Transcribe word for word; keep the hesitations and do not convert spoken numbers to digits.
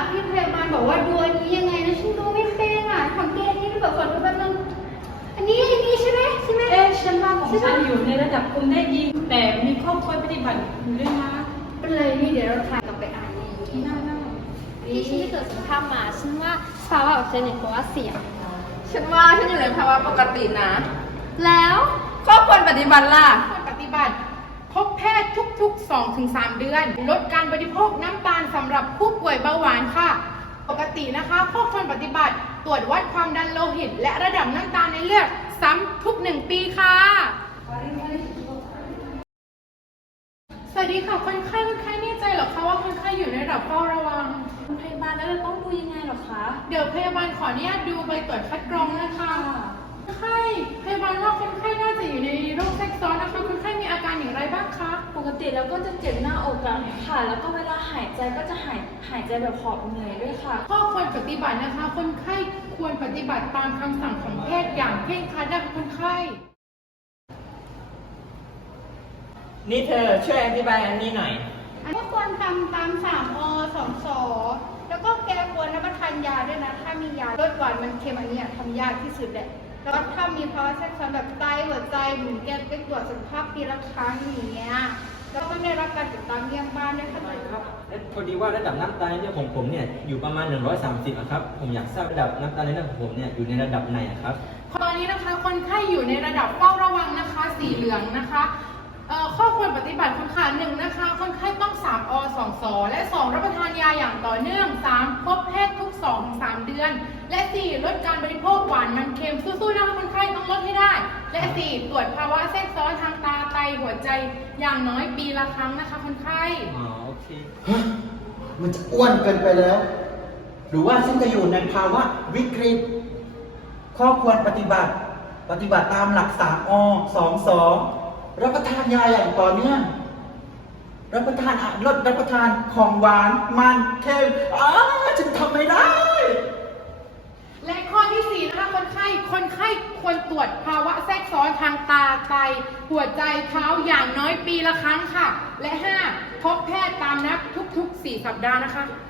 พี่พยาบาลบอกว่าดูอันนี้ยังไงนะฉันดูไม่เป็นอ่ะทำเกณฑ์นี้ที่แบบฝนดูแบบนึงอันนี้อันนี้ใช่ไหมใช่ไหมเอ๊ะฉันว่าของฉันอยู่ในระดับคุมได้ดีแต่มีข้อควรปฏิบัติอยู่ด้วยนะเป็นเลยนี่เดี๋ยวเราถ่ายกลับไปอ่านนี่น่าน่าที่ฉันไปตรวจสุขภาพมาฉันว่าภาวะออกซิเจนเพราะว่าเสี่ยงฉันว่าฉันอยู่ในภาวะปกตินะแล้วข้อควรปฏิบัติล่ะควรปฏิบัติพบแพทย์ทุกๆ สองถึงสาม เดือนลดการบริโภคน้ำตาลสำหรับผู้ป่วยเบาหวานค่ะปกตินะคะข้อควรปฏิบัติตรวจวัดความดันโลหิตและระดับน้ำตาลในเลือดซ้ำทุกหนึ่งปีค่ะสวัสดีค่ะคนไข้คนไข้แน่ใจเหรอคะว่าคนไข้อยู่ในระดับเฝ้าระวังคุณพยาบาลแล้วเราต้องดูยังไงหรอคะเดี๋ยวพยาบาลขออนุญาตดูใบตรวจคัดกรองนะคะคนไข้พยาบาลว่าคนไข้น่าจะอยู่ในโรคแทรกซ้อนนะคะคนไข้มีอาการอย่างไรบ้างคะปกติแล้วก็จะเจ็บหน้าอกค่ะแล้วก็เวลาหายใจก็จะหายหายใจแบบหอบเหนื่อยด้วยค่ะข้อควรปฏิบัตินะคะคนไข้ควรปฏิบัติตามคำสั่งของแพทย์อย่างเคร่งครัดนะคะคนไข้นี่เธอช่วยอธิบายอันนี้หน่อยอันนี้ควรทำตามสามอสองสอแล้วก็แกควรรับประทานยาด้วยนะถ้ามียาลดหวานมันเค็มอันนี้ทำยากที่สุดแหละแล้วถ้ามีภาวะแทรกซ้อนแบบไตหัวใจหมุนแกนไปตรวจสุขภาพปีละครั้งอย่างเงี้ยแล้วก็ได้รับการติดตามเยี่ยมบ้านด้วยค่ะครับพอดีว่าระดับน้ำตาลในเลือดของผมเนี่ยอยู่ประมาณหนึ่งร้อยสามสิบครับผมอยากทราบระดับน้ำตาลในเลือดของผมเนี่ยอยู่ในระดับไหนครับตอนนี้นะคะคนไข้อยู่ในระดับเฝ้าระวังนะคะสีเหลืองนะคะข้อควรปฏิบัติคนไข้หนึ่งนะคะคนไข้ต้องสามอสองสอและสองรับประทานยาอย่างต่อเนื่องสามพบแพทย์ทุก สองถึงสาม เดือนและสี่ลดการบริโภคหวานมันเค็มสู้ๆนะคะคนไข้ต้องลดให้ได้และสี่ตรวจภาวะแทรกซ้อนทางตาไตหัวใจอย่างน้อยปีละครั้งนะคะคนไข้อ๋อโอเคมันจะอ้วนเกินไปแล้วหรือว่าฉันจะอยู่ในภาวะวิกฤตข้อควรปฏิบัติปฏิบัติตามหลักสามอสองสอรับประทานยาอย่างต่อเนื่องรับประทานลดรับประทานของหวานมันเค็มอ้าฉันทำไม่ได้และข้อที่สี่นะคะคนไข้คนไข้ควรตรวจภาวะแทรกซ้อนทางตาไตหัวใจเท้าอย่างน้อยปีละครั้งค่ะและห้าพบแพทย์ตามนัดทุกๆสี่สัปดาห์นะคะ